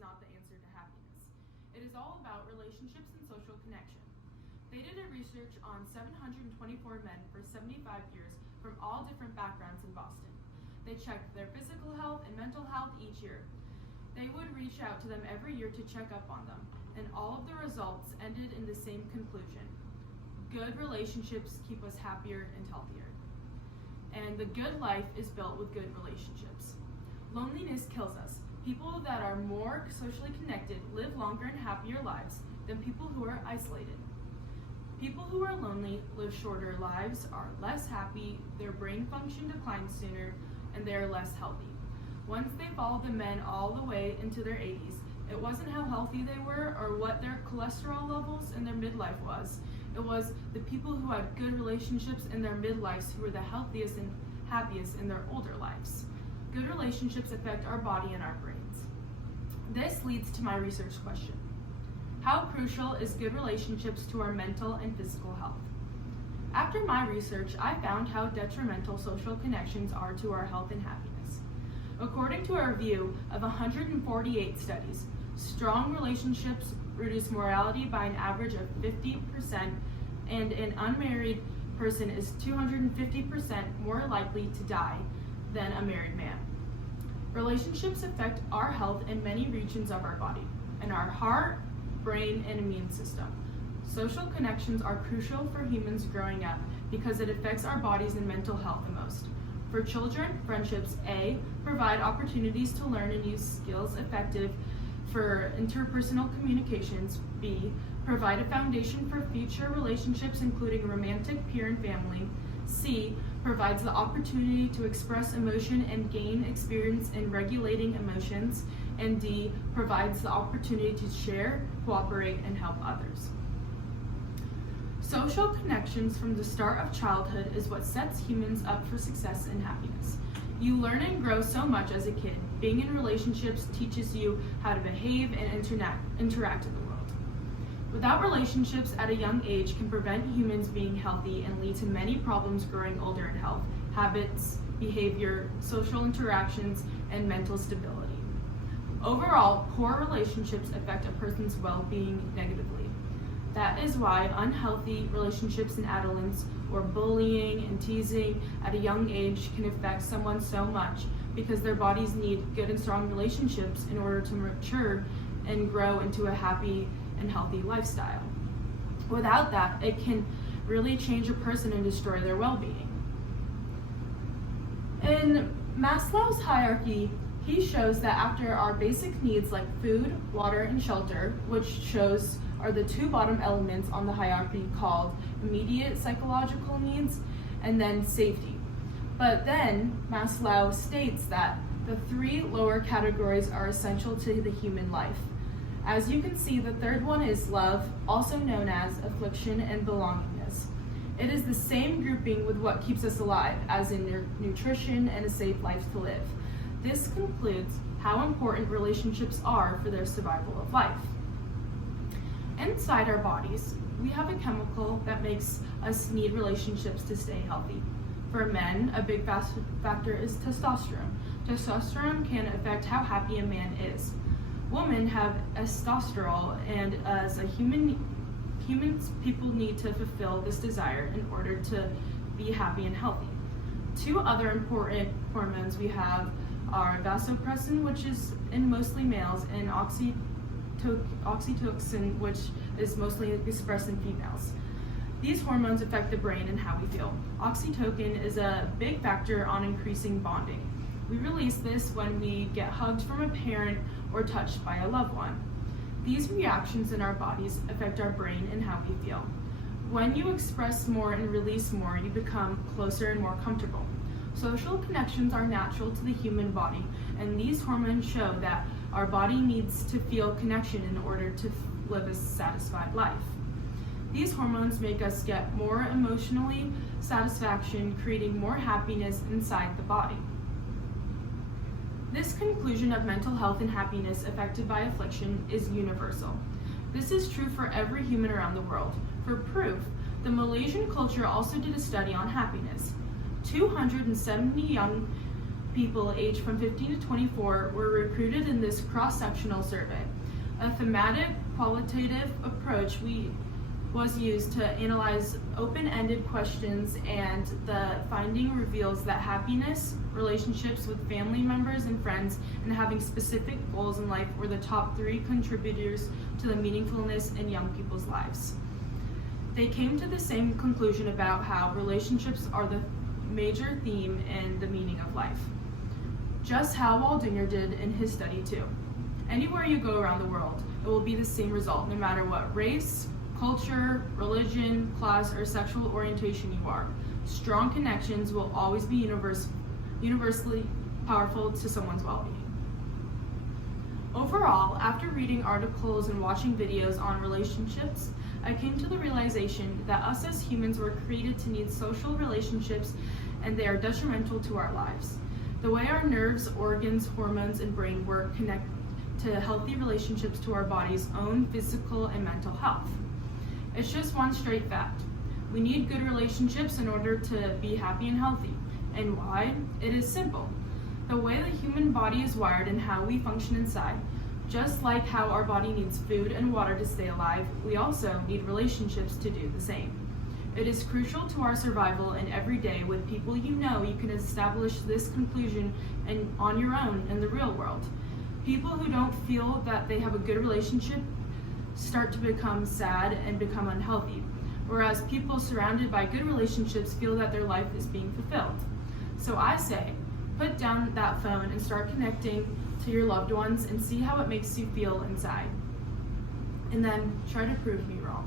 not the answer to happiness. It is all about relationships and social connection. They did a research on 724 men for 75 years from all different backgrounds in Boston. They checked their physical health and mental health each year. They would reach out to them every year to check up on them, and all of the results ended in the same conclusion. Good relationships keep us happier and healthier. And the good life is built with good relationships. Loneliness kills us. People that are more socially connected live longer and happier lives than people who are isolated. People who are lonely live shorter lives, are less happy, their brain function declines sooner, and they are less healthy. Once they followed the men all the way into their 80s, it wasn't how healthy they were or what their cholesterol levels in their midlife was. It was the people who had good relationships in their midlives who were the healthiest and happiest in their older lives. Good relationships affect our body and our brains. This leads to my research question. How crucial is good relationships to our mental and physical health? After my research, I found how detrimental social connections are to our health and happiness. According to a review of 148 studies, strong relationships reduce mortality by an average of 50%, and an unmarried person is 250% more likely to die than a married man. Relationships affect our health in many regions of our body, in our heart, brain, and immune system. Social connections are crucial for humans growing up because it affects our bodies and mental health the most. For children, friendships A, provide opportunities to learn and use skills effective for interpersonal communications. B, provide a foundation for future relationships including romantic, peer, and family. C, provides the opportunity to express emotion and gain experience in regulating emotions. And D, provides the opportunity to share, cooperate, and help others. Social connections from the start of childhood is what sets humans up for success and happiness. You learn and grow so much as a kid. Being in relationships teaches you how to behave and interact in the world. Without relationships at a young age can prevent humans being healthy and lead to many problems growing older in health, habits, behavior, social interactions, and mental stability. Overall, poor relationships affect a person's well-being negatively. That is why unhealthy relationships in adolescence or bullying and teasing at a young age can affect someone so much because their bodies need good and strong relationships in order to mature and grow into a happy and healthy lifestyle. Without that, it can really change a person and destroy their well-being. In Maslow's hierarchy, he shows that after our basic needs like food, water, and shelter, which are the two bottom elements on the hierarchy called immediate psychological needs and then safety. But then Maslow states that the three lower categories are essential to the human life. As you can see, the third one is love, also known as affliction and belongingness. It is the same grouping with what keeps us alive, as in nutrition and a safe life to live. This concludes how important relationships are for their survival of life. Inside our bodies, we have a chemical that makes us need relationships to stay healthy. For men, a big factor is testosterone. Testosterone can affect how happy a man is. Women have testosterone, and as a humans, people need to fulfill this desire in order to be happy and healthy. Two other important hormones we have are vasopressin, which is in mostly males, and oxytocin, which is mostly expressed in females. These hormones affect the brain and how we feel. Oxytocin is a big factor on increasing bonding. We release this when we get hugged from a parent or touched by a loved one. These reactions in our bodies affect our brain and how we feel. When you express more and release more, you become closer and more comfortable. Social connections are natural to the human body, and these hormones show that our body needs to feel connection in order to live a satisfied life. These hormones make us get more emotionally satisfaction, creating more happiness inside the body. This conclusion of mental health and happiness affected by affliction is universal. This is true for every human around the world. For proof, the Malaysian culture also did a study on happiness. 270 young people aged from 15 to 24 were recruited in this cross-sectional survey. A thematic, qualitative approach was used to analyze open-ended questions, and the finding reveals that happiness, relationships with family members and friends, and having specific goals in life were the top 3 contributors to the meaningfulness in young people's lives. They came to the same conclusion about how relationships are the major theme in the meaning of life. Just how Waldinger did in his study too. Anywhere you go around the world, it will be the same result, no matter what race, culture, religion, class, or sexual orientation you are. Strong connections will always be universally powerful to someone's well-being. Overall, after reading articles and watching videos on relationships, I came to the realization that us as humans were created to need social relationships, and they are detrimental to our lives. The way our nerves, organs, hormones, and brain work connect to healthy relationships to our body's own physical and mental health. It's just one straight fact. We need good relationships in order to be happy and healthy. And why? It is simple. The way the human body is wired and how we function inside. Just like how our body needs food and water to stay alive, we also need relationships to do the same. It is crucial to our survival, and every day with people you know, you can establish this conclusion on your own in the real world. People who don't feel that they have a good relationship start to become sad and become unhealthy, whereas people surrounded by good relationships feel that their life is being fulfilled. So I say, put down that phone and start connecting to your loved ones and see how it makes you feel inside. And then try to prove me wrong.